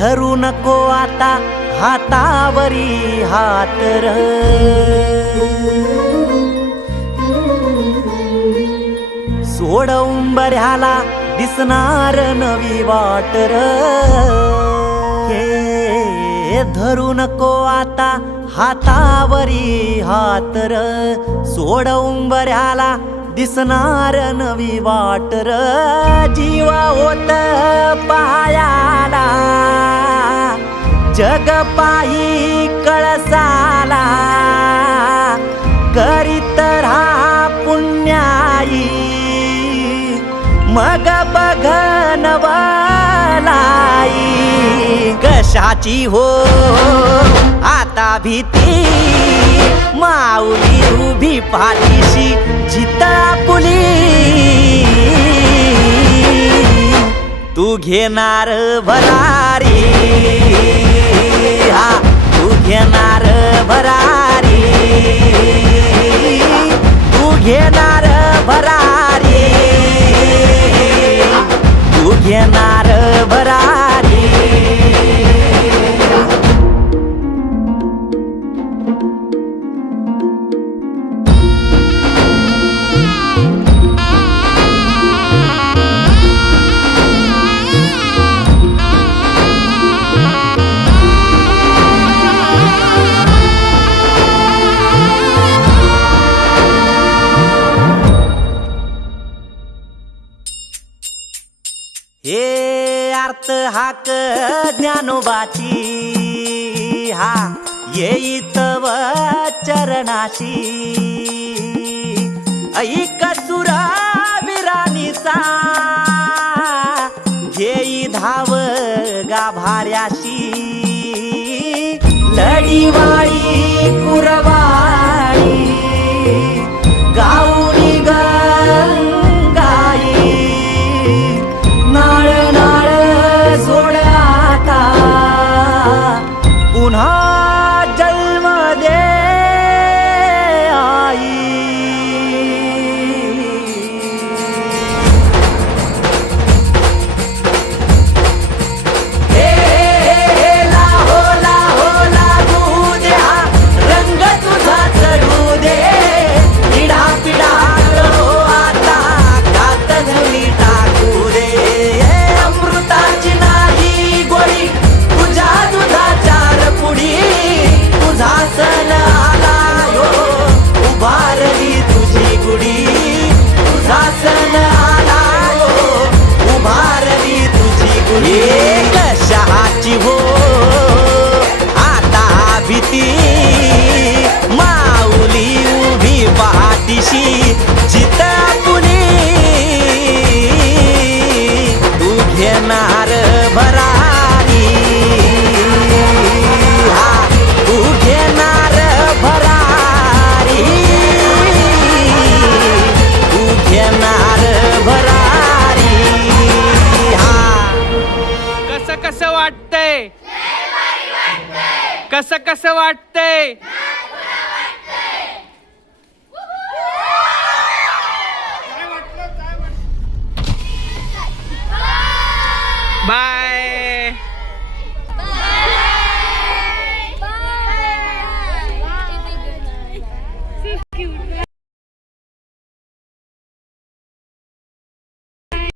धरू नको आता हातावरी हात र, सोड उंबऱ्याला दिसणार नवी वाट र, हे धरू नको आता हातावरी हात र, सोड उंबऱ्याला दिसणार नवी वाट र, जीव होत पायाला जग पाही कळसाला, करीत राहा पुण्याई मग बघ नवलाई, कशाची हो आता भीती माऊली उभी पाठीशी जित आपुली, तू घेणार भरारी, हा तू घेणार भरारी, तू घेणार भरारी, तू घेणार भरारी. हे अर्थ हाक ज्ञानोबाची, हा येई तव चरणाशी, ऐक सुरा विरानीचा घेई धाव गाभाऱ्याशी, लढीवाळी कुरवाळी गाऊनी गंगाई, नाळ नाळ सोड आता पुन्हा जन्म दे आई, हे लाहो लाहो लागू दे, रंग तुझा चढू दे, पिढा पिढा करो आता कात घरी टाकू दे, अमृताची नाही गोडी तुझ्या दुधाचार पुढी, तुझा सण आला यो उभारली तुझी गुढी, तुझा सण आला यो उभारली तुझी गुढी, कशाची हो आता भीती माऊली उभी पाठीशी जित आपुली, तू घेणार भरारी, हा तू घेणार भरारी, तू घेणार भरारी, हा. कसं कसं वाटतंय, कसं कसं वाटतंय, बाय.